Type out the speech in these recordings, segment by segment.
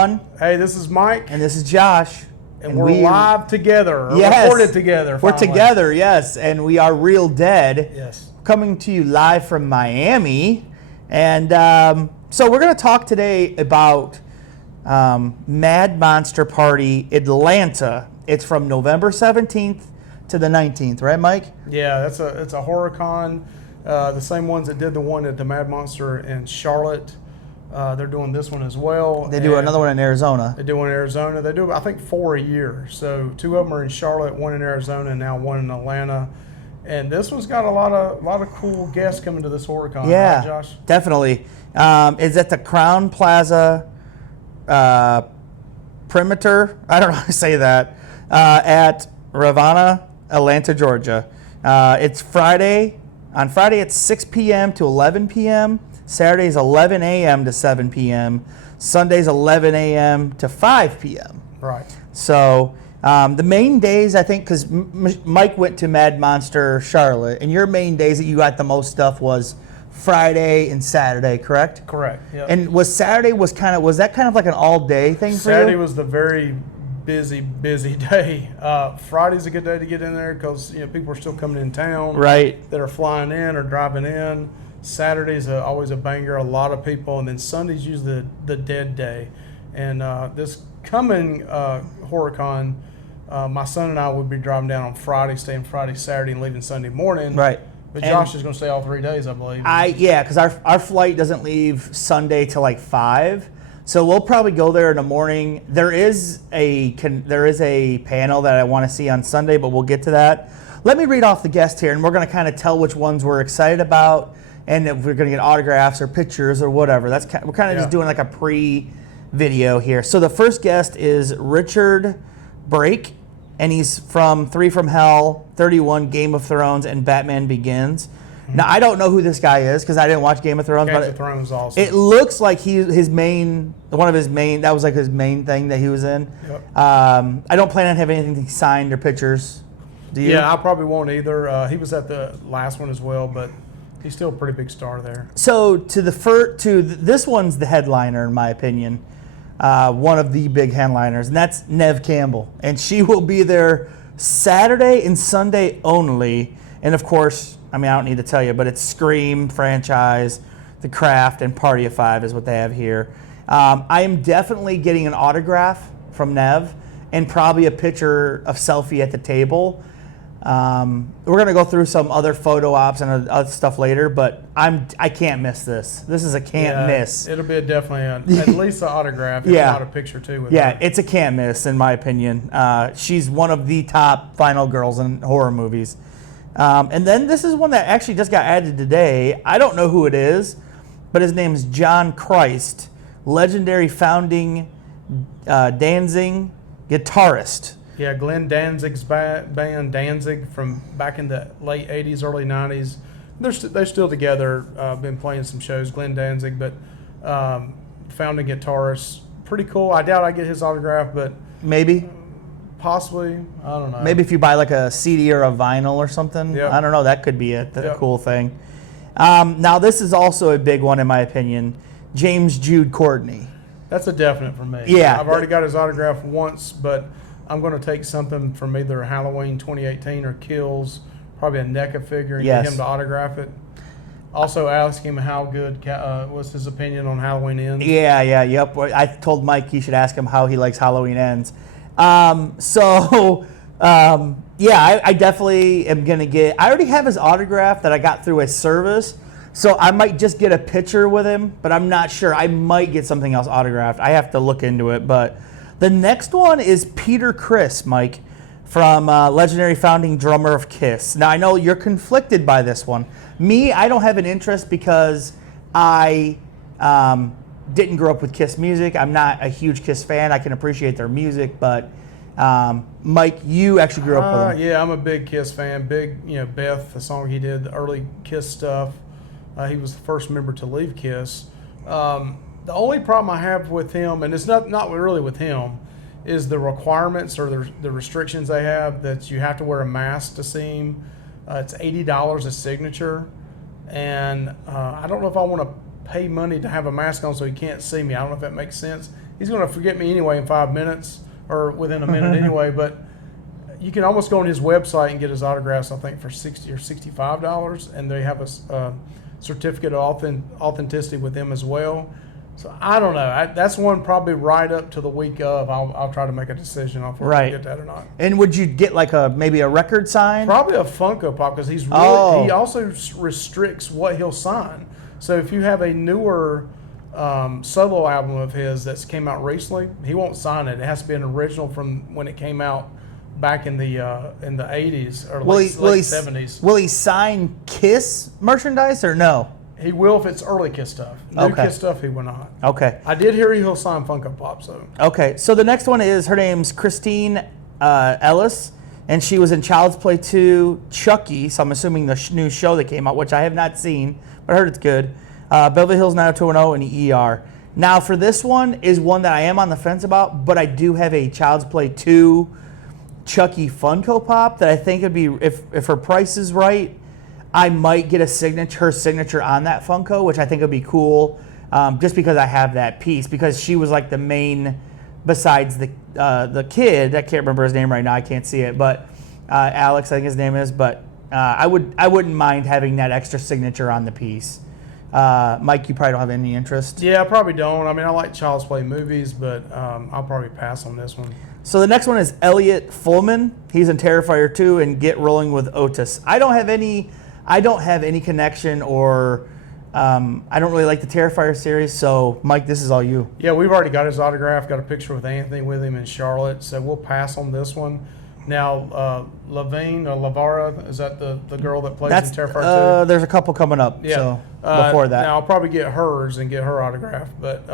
everyone. Hey, this is Mike. And this is Josh. And we're live together. Recorded together. We're together, yes. And we are Real Dead. Yes. Coming to you live from Miami. And so we're going to talk today about Mad Monster Party Atlanta. It's from November 17th to the 19th, right, Mike? Yeah, it's a horror con. The same ones that did the one at the Mad Monster in Charlotte. They're doing this one as well. They do another one in Arizona. They do one in Arizona. They do, I think, 4 a year. So 2 of them are in Charlotte, 1 in Arizona, and now 1 in Atlanta. And this one's got a lot of cool guests coming to this horror con. Yeah, right, Josh? definitely. It's at the Crown Plaza Perimeter. I don't know how to say that. At Ravenna, Atlanta, Georgia. It's Friday. On Friday, it's 6 p.m. to 11 p.m. Saturday's 11 a.m. to 7 p.m. Sunday's 11 a.m. to 5 p.m. Right. So the main days, I think, because Mike went to Mad Monster Charlotte, and your main days that you got the most stuff was Friday and Saturday, correct? Correct. Yep. And was that kind of like an all-day thing for you? Saturday was the very busy day. Friday's a good day to get in there because people are still coming in town. Right. That are flying in or driving in. Saturday's always a banger, a lot of people, and then Sunday's usually the dead day. And this coming HorrorCon, my son and I would be driving down on Friday, staying Friday, Saturday, and leaving Sunday morning. Right. But Josh is going to stay all 3 days, I believe. Yeah, because our flight doesn't leave Sunday till like 5. So we'll probably go there in the morning. There is a panel that I want to see on Sunday, but we'll get to that. Let me read off the guests here, and we're going to kind of tell which ones we're excited about, and if we're going to get autographs or pictures or whatever. We're kind of just doing like a pre-video here. So the first guest is Richard Brake, and he's from 3 from Hell, 31, Game of Thrones, and Batman Begins. Now, I don't know who this guy is because I didn't watch Game of Thrones. Game of Thrones also. It looks like that was like his main thing that he was in. Yep. I don't plan on having anything signed or pictures. Do you? Yeah, I probably won't either. He was at the last one as well, but he's still a pretty big star there. So this one's the headliner, in my opinion. One of the big headliners, and that's Neve Campbell. And she will be there Saturday and Sunday only. And of course, I don't need to tell you, but it's Scream franchise, The Craft, and Party of 5 is what they have here. I am definitely getting an autograph from Neve and probably a picture of selfie at the table. We're going to go through some other photo ops and other stuff later, but I can't miss this. This is a can't miss. It'll be definitely at least an autograph, if not a picture too. With her. It's a can't miss in my opinion. She's one of the top final girls in horror movies. And then this is one that actually just got added today. I don't know who it is, but his name is John Christ, legendary founding Danzig guitarist. Yeah, Glenn Danzig's band Danzig from back in the late 80s, early 90s. They're still together, been playing some shows, Glenn Danzig, but founding guitarist. Pretty cool. I doubt I get his autograph, but maybe. Possibly. I don't know. Maybe if you buy like a CD or a vinyl or something. Yep. I don't know. That could be a cool thing. Now, this is also a big one in my opinion. James Jude Courtney. That's a definite for me. Yeah. I've already got his autograph once, but I'm going to take something from either Halloween 2018 or Kills, probably a NECA figure, and get him to autograph it. Also ask him how good was his opinion on Halloween Ends. Yep. I told Mike he should ask him how he likes Halloween Ends. I definitely am going to get... I already have his autograph that I got through a service, so I might just get a picture with him, but I'm not sure. I might get something else autographed. I have to look into it, but the next one is Peter Criss, Mike, from legendary founding drummer of Kiss. Now, I know you're conflicted by this one. Me, I don't have an interest because I... didn't grow up with Kiss music. I'm not a huge Kiss fan. I can appreciate their music, but Mike, you actually grew up with them. Yeah, I'm a big Kiss fan. Big, Beth, the song he did, the early Kiss stuff. He was the first member to leave Kiss. The only problem I have with him, and it's not really with him, is the requirements or the restrictions they have that you have to wear a mask to see him. It's $80 a signature, and I don't know if I want to pay money to have a mask on so he can't see me. I don't know if that makes sense. he's going to forget me anyway in 5 minutes or within a minute anyway. But you can almost go on his website and get his autographs, I think, for $60 or $65, and they have a certificate of authenticity with them as well. So I don't know. That's one probably right up to the week of. I'll try to make a decision on if we're going to get that or not. And would you get like maybe a record sign? Probably a Funko Pop, because he also restricts what he'll sign. So if you have a newer solo album of his that's came out recently, he won't sign it. It has to be an original from when it came out back in the 80s or late 70s. Will he sign Kiss merchandise or no? He will if it's early Kiss stuff. New Kiss stuff, he will not. Okay. I did hear he'll sign Funko Pop. So. Okay. So the next one is, her name's Christine Ellis, and she was in Child's Play 2, Chucky. So I'm assuming the new show that came out, which I have not seen, but I heard it's good. Beverly Hills 90210 and ER. Now for this one is one that I am on the fence about, but I do have a Child's Play 2 Chucky Funko Pop that I think would be, if her price is right, I might get her signature on that Funko, which I think would be cool, just because I have that piece, because she was like the main, besides the kid, I can't remember his name right now, I can't see it, but Alex, I think his name is, but I wouldn't mind having that extra signature on the piece. Mike, you probably don't have any interest? Yeah, I probably don't. I mean, I like Child's Play movies, but I'll probably pass on this one. So the next one is Elliot Fulton. He's in Terrifier 2 and Get Rolling with Otis. I don't have any connection, or I don't really like the Terrifier series. So Mike, this is all you. Yeah, we've already got his autograph. Got a picture with Anthony with him in Charlotte. So we'll pass on this one. Now, Lavine or Lavara, is that the girl that plays in Terrifier 2? There's a couple coming up. Yeah. So before that. Now I'll probably get hers and get her autograph. But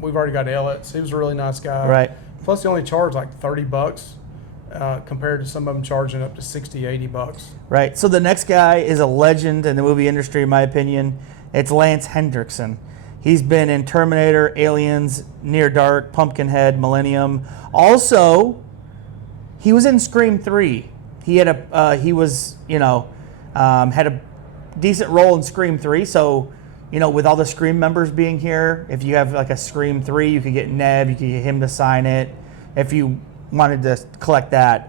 we've already got Elliot. He was a really nice guy. Right. Plus, he only charged like $30 compared to some of them charging up to $60, $80. Right. So the next guy is a legend in the movie industry, in my opinion. It's Lance Hendrickson. He's been in Terminator, Aliens, Near Dark, Pumpkinhead, Millennium. Also, he was in Scream 3. He had had a decent role in Scream 3. So, with all the Scream members being here, if you have like a Scream 3, you could get Neb, you could get him to sign it if you wanted to collect that.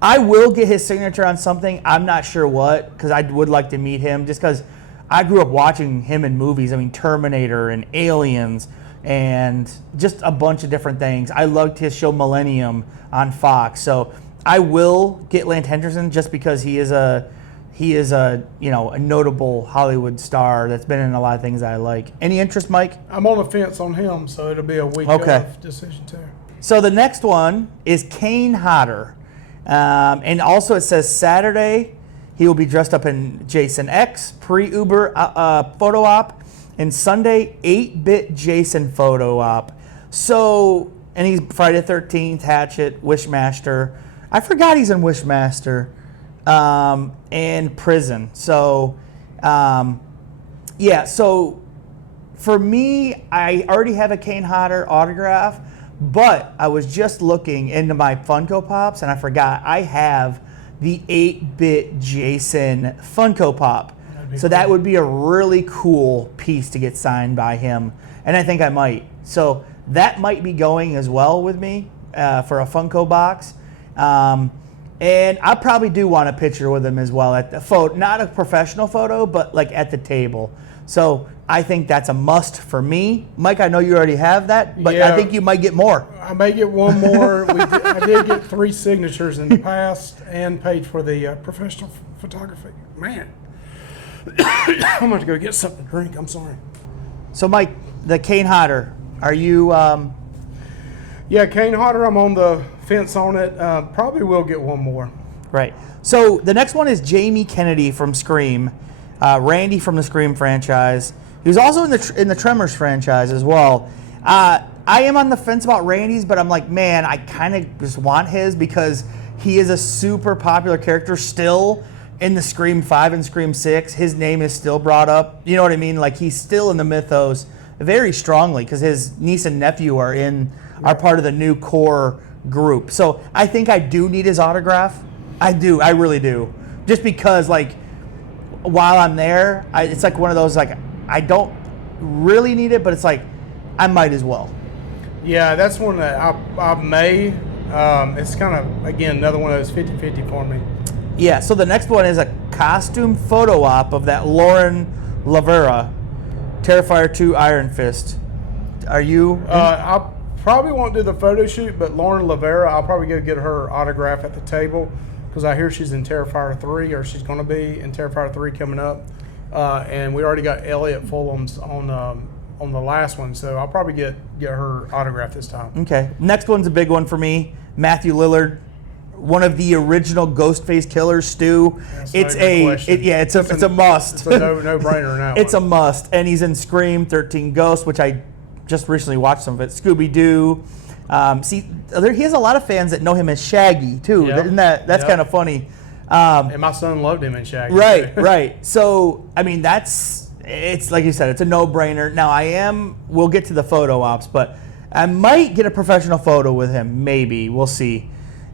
I will get his signature on something. I'm not sure what, because I would like to meet him, just because I grew up watching him in movies. I mean, Terminator and Aliens and just a bunch of different things. I loved his show Millennium on Fox. So I will get Lance Hendrickson just because he is a a notable Hollywood star that's been in a lot of things that I like. Any interest, Mike? I'm on the fence on him, so it'll be a week of decision too. So the next one is Kane Hotter. And also it says Saturday he will be dressed up in Jason X, pre-Uber photo op, and Sunday 8-bit Jason photo op. So, and he's Friday the 13th, Hatchet, Wishmaster. I forgot he's in Wishmaster. And Prison. So, so for me, I already have a Kane Hotter autograph, but I was just looking into my Funko Pops and I forgot I have the 8-bit Jason Funko Pop. So that would be a really cool piece to get signed by him, and I think I might. So that might be going as well with me for a Funko box. And I probably do want a picture with him as well at the photo, not a professional photo, but like at the table. So I think that's a must for me. Mike, I know you already have that, but I think you might get more. I may get one more. I did get 3 signatures in the past and paid for the professional photography. Man, I'm going to go get something to drink. I'm sorry. So Mike, the Kane Hotter, are you... Yeah, Kane Hotter, I'm on the fence on it. Probably will get one more. Right. So the next one is Jamie Kennedy from Scream, Randy from the Scream franchise. He was also in the Tremors franchise as well. I am on the fence about Randy's, but I'm like, man, I kind of just want his because he is a super popular character still in the Scream 5 and Scream 6. His name is still brought up. You know what I mean? Like, he's still in the mythos very strongly because his niece and nephew are part of the new core group. So I think I do need his autograph. I do. I really do. Just because, like, while I'm there, it's like one of those, like, I don't really need it, but it's like, I might as well. Yeah, that's one that I may. It's kind of, again, another one of those 50-50 for me. Yeah, so the next one is a costume photo op of that Lauren Lavera, Terrifier 2 Iron Fist. Are you? I probably won't do the photo shoot, but Lauren Lavera, I'll probably go get her autograph at the table because I hear she's in Terrifier 3, or she's going to be in Terrifier 3 coming up. And we already got Elliot Fulton's on the last one, so I'll probably get her autograph this time. Okay. Next one's a big one for me. Matthew Lillard, one of the original Ghostface killers, Stu. It's a must. It's a no-brainer now. It's a must, and he's in Scream, 13 Ghosts, which I just recently watched some of it. Scooby-Doo. He has a lot of fans that know him as Shaggy too. Yep. Isn't that's kind of funny? And my son loved him in Shaggy. Right, right. So I mean, it's like you said, it's a no-brainer. Now we'll get to the photo ops, but I might get a professional photo with him. Maybe we'll see.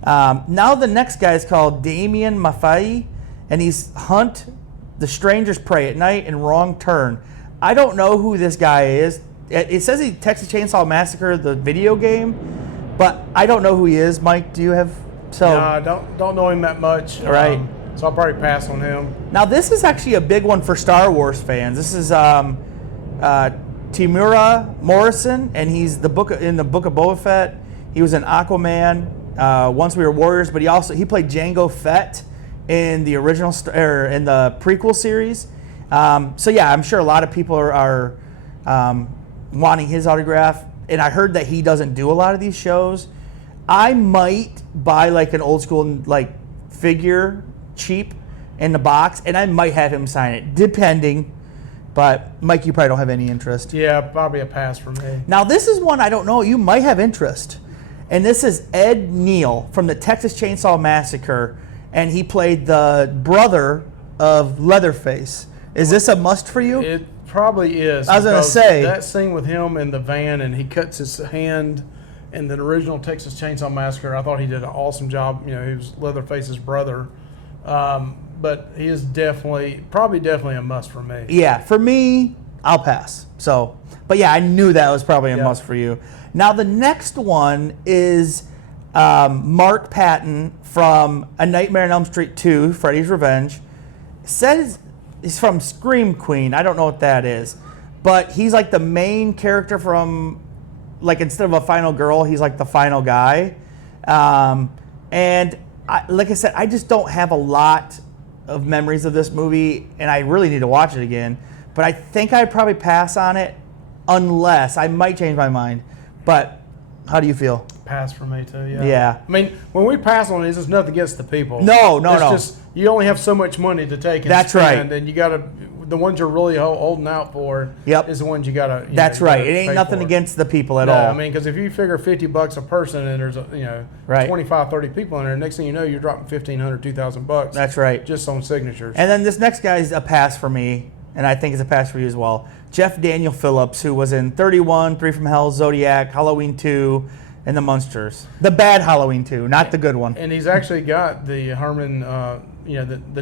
Now the next guy is called Damien Maffei, and he's Hunt, The Stranger's Prey at Night, and Wrong Turn. I don't know who this guy is. It says he Texas Chainsaw Massacre, the video game, but I don't know who he is. Mike, do you have? No, I don't know him that much. Right. So I'll probably pass on him. Now this is actually a big one for Star Wars fans. This is Temuera Morrison, and he's in the Book of Boba Fett. He was in Aquaman. Once We Were Warriors, but he played Jango Fett in the original in the prequel series. So yeah, I'm sure a lot of people are wanting his autograph, and I heard that he doesn't do a lot of these shows. I might buy like an old school like figure cheap in the box, and I might have him sign it, depending. But Mike, you probably don't have any interest. Yeah, probably a pass for me. Now this is one I don't know. You might have interest. And this is Ed Neal from the Texas Chainsaw Massacre, and he played the brother of Leatherface. Is this a must for you? It probably is. I was going to say. That scene with him in the van and he cuts his hand in the original Texas Chainsaw Massacre, I thought he did an awesome job. You know, he was Leatherface's brother. But he is probably definitely a must for me. Yeah, for me, I'll pass. So, but yeah, I knew that was probably a must for you. Now the next one is Mark Patton from A Nightmare on Elm Street 2, Freddy's Revenge. Says he's from Scream Queen. I don't know what that is, but he's like the main character from, like, instead of a final girl, he's like the final guy. And like I said, I just don't have a lot of memories of this movie, and I really need to watch it again. But I think I'd probably pass on it, unless I might change my mind. But how do you feel? Pass for me too. Yeah. Yeah. I mean, when we pass on it, it's just nothing against the people. No. Just you only have so much money to take. And That's spend, right. And you gotta, the ones you're really holding out for. Yep. Is the ones you gotta. That's right. It ain't nothing against the people at all. I mean, because if you figure $50 a person and there's 25, 30 people in there, next thing you know, you're dropping $1,500, $2,000. That's right. Just on signatures. And then this next guy's a pass for me, and I think it's a pass for you as well. Jeff Daniel Phillips, who was in 31, 3 from Hell, Zodiac, Halloween 2, and The Munsters. The bad Halloween 2, not the good one. And he's actually got the Herman, the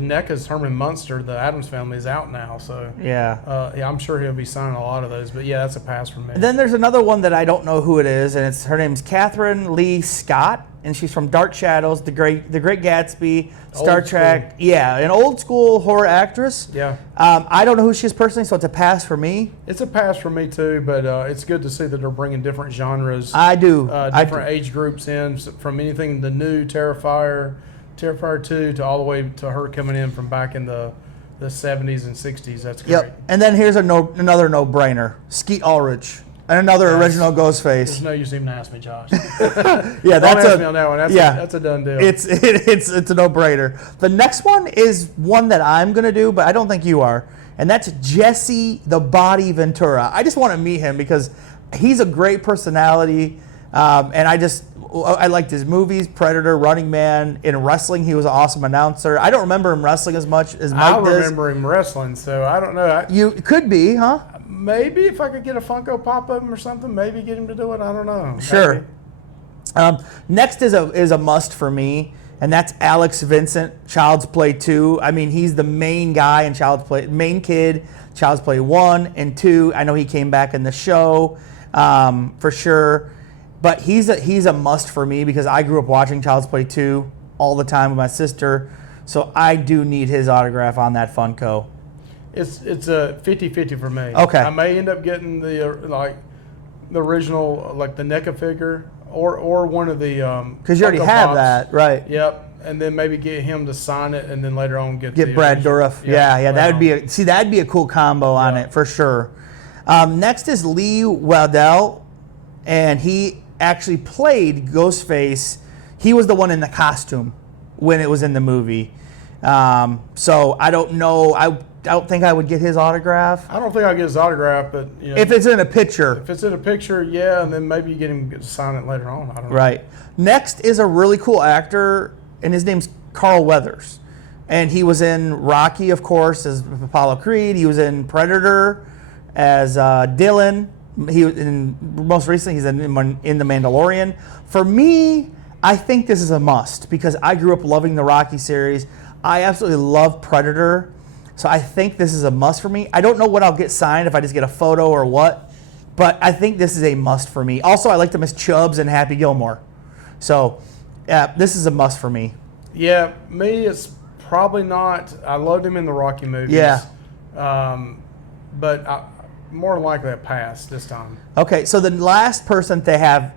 NECA's Herman Munster, the Addams Family, is out now. So yeah, I'm sure he'll be signing a lot of those. But yeah, that's a pass for me. And then there's another one that I don't know who it is, and her name's Katherine Lee Scott, and she's from Dark Shadows, The Great Gatsby, Star Trek. Yeah, an old school horror actress. Yeah. I don't know who she is personally, so it's a pass for me. It's a pass for me too, but it's good to see that they're bringing different genres. I do. Different age groups in, from anything the new Terrifier 2 to all the way to her coming in from back in the 70s and 60s. That's great. Yep. And then here's another no-brainer. Skeet Ulrich. And another original Ghostface. There's no use even ask me, Josh. Yeah, that's ask me on that one. That's a done deal. It's a no-brainer. The next one is one that I'm gonna do, but I don't think you are, and that's Jesse the Body Ventura. I just want to meet him because he's a great personality, and I liked his movies, Predator, Running Man. In wrestling, he was an awesome announcer. I don't remember him wrestling as much as Mike does. I remember him wrestling, so I don't know. You could be, huh? Maybe if I could get a Funko Pop of him or something, maybe get him to do it. I don't know. Sure. Next is a must for me, and that's Alex Vincent, Child's Play 2. I mean, he's the main guy in Child's Play, main kid, Child's Play 1 and 2. I know he came back in the show for sure. But he's a must for me because I grew up watching Child's Play 2 all the time with my sister. So I do need his autograph on that Funko. It's a 50-50 for me. Okay. I may end up getting the original, like the NECA figure, or one of the because you already Funko have Pops. that, right? Yep. And then maybe get him to sign it, and then later on get Brad Dourif. Yeah, that'd be that'd be a cool combo on Yeah. it for sure. Next is Lee Waddell, and he actually played Ghostface. He was the one in the costume when it was in the movie. So I don't know. I don't think I would get his autograph. I don't think I'll get his autograph, but If it's in a picture. if it's in a picture, yeah, and then maybe you get him to sign it later on. I don't know. Right. Next is a really cool actor, and his name's Carl Weathers. And he was in Rocky, of course, as Apollo Creed. He was in Predator as Dylan. Most recently, he's in The Mandalorian. For me, I think this is a must because I grew up loving the Rocky series. I absolutely love Predator. So I think this is a must for me. I don't know what I'll get signed, if I just get a photo or what. But I think this is a must for me. Also, I like to miss Chubbs and Happy Gilmore. So, this is a must for me. Yeah, me, it's probably not. I loved him in the Rocky movies. Yeah. But more than likely a pass this time. Okay, so the last person they have,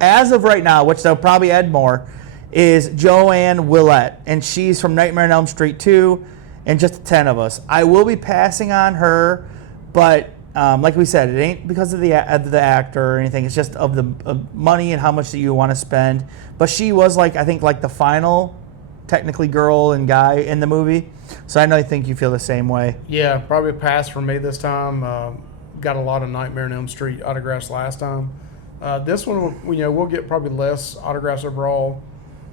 as of right now, which they'll probably add more, is Joanne Willett. And she's from Nightmare on Elm Street 2 and Just the 10 of Us. I will be passing on her, but like we said, it ain't because of the actor or anything. It's just of the money and how much that you want to spend. But she was I think the final, technically, girl and guy in the movie. So I think you feel the same way. Yeah, probably a pass for me this time. Got a lot of Nightmare on Elm Street autographs last time. This one, we'll get probably less autographs overall.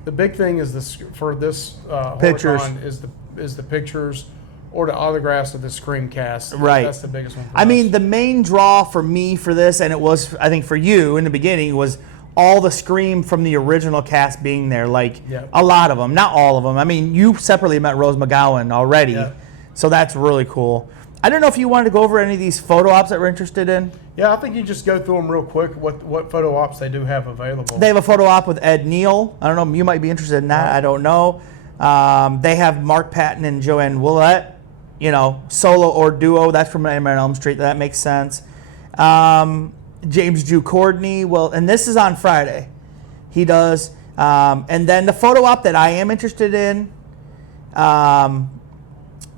The big thing is this for this Pictures. HorrorCon is the pictures or the autographs of the Scream cast. Right. That's the biggest one. For I us. mean, the main draw for me for this, and it was, I think, for you in the beginning, was all the Scream from the original cast being there. A lot of them, not all of them. I mean, you separately met Rose McGowan already, so that's really cool. I don't know if you wanted to go over any of these photo ops that we're interested in. Yeah, I think you just go through them real quick. What photo ops they do have available? They have a photo op with Ed Neal. I don't know. You might be interested in that. I don't know. They have Mark Patton and Joanne Willett. Solo or duo. That's from Nightmare on Elm Street. That makes sense. James Drew Courtney. Well, and this is on Friday. He does. And then the photo op that I am interested in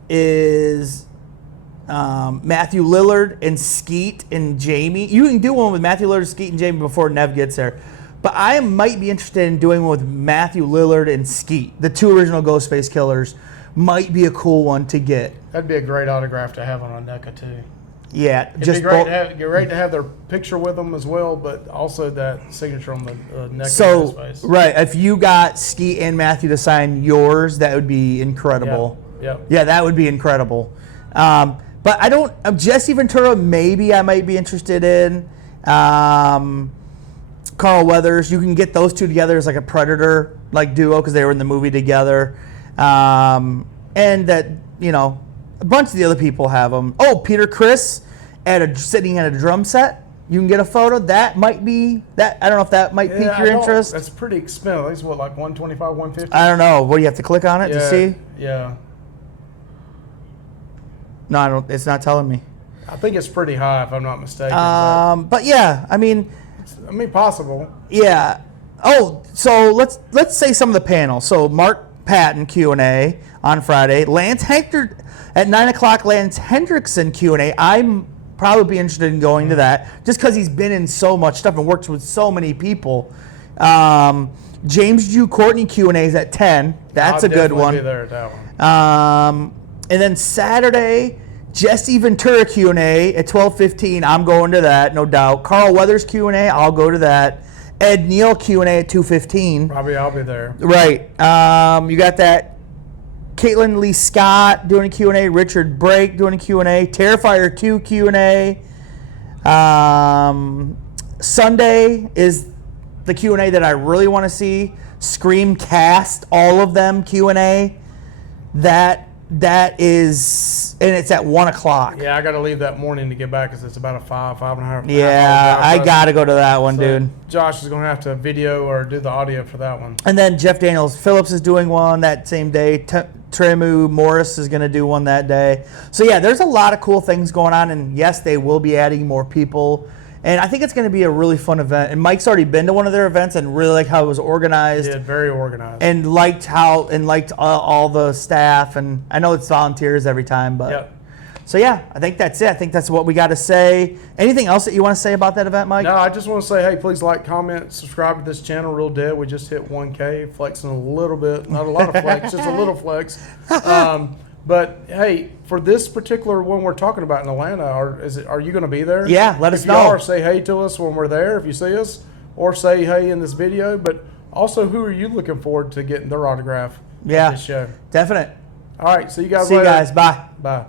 is Matthew Lillard and Skeet and Jamie. You can do one with Matthew Lillard, Skeet, and Jamie before Nev gets there. But I might be interested in doing one with Matthew Lillard and Skeet. The two original Ghostface killers might be a cool one to get. That'd be a great autograph to have on a NECA too. Yeah, It'd be great to have their picture with them as well, but also that signature on the NECA. So, face. right, if you got Skeet and Matthew to sign yours, that would be incredible. Yeah, that would be incredible. But I don't. Jesse Ventura, maybe I might be interested in. Carl Weathers, you can get those two together as a Predator duo because they were in the movie together. And that a bunch of the other people have them. Oh, Peter Criss sitting at a drum set. You can get a photo. That might be that. I don't know if that might pique your interest. That's pretty expensive. It's what, like $125, $150? I don't know. What do you have to click on it to see? Yeah. No, I don't. It's not telling me. I think it's pretty high, if I'm not mistaken. But yeah, I mean, possible. Yeah. Oh, so let's say some of the panels. So Mark Patton Q&A on Friday. Lance Hector at 9:00. Lance Hendrickson Q&A. I'm probably be interested in going to that just because he's been in so much stuff and works with so many people. James Drew Courtney Q&A is at 10. That's a good one. I'll definitely be there at that one. And then Saturday, Jesse Ventura Q&A at 12:15. I'm going to that, no doubt. Carl Weathers Q&A, I'll go to that. Ed Neal Q&A at 2:15. Probably I'll be there. Right. You got that. Katherine Lee Scott doing a Q&A. Richard Brake doing a Q&A. Terrifier 2 Q&A. Sunday is the Q&A that I really want to see. Scream Cast, all of them Q&A. That is and it's at 1 o'clock. Yeah, I got to leave that morning to get back because it's about a 5.5 Yeah, hour I drive. got to go to that one, So dude. Josh is going to have to video or do the audio for that one. And then Jeff Daniels Phillips is doing one that same day. Tremu Morris is going to do one that day. So yeah, there's a lot of cool things going on, and yes, they will be adding more people. And I think it's going to be a really fun event. And Mike's already been to one of their events and really liked how it was organized. Yeah, very organized. And liked all the staff. And I know it's volunteers every time, but Yep. So yeah, I think that's it. I think that's what we got to say. Anything else that you want to say about that event, Mike? No, I just want to say, hey, please like, comment, subscribe to this channel. Real Dead. We just hit 1K, flexing a little bit, not a lot of flex, just a little flex. But hey, for this particular one we're talking about in Atlanta, are you going to be there? Yeah, let us if know. you are, say hey to us when we're there if you see us, or say hey in this video. But also, who are you looking forward to getting their autograph? Yeah, At this show. definite. All right, see you guys See later. you guys. Bye. Bye.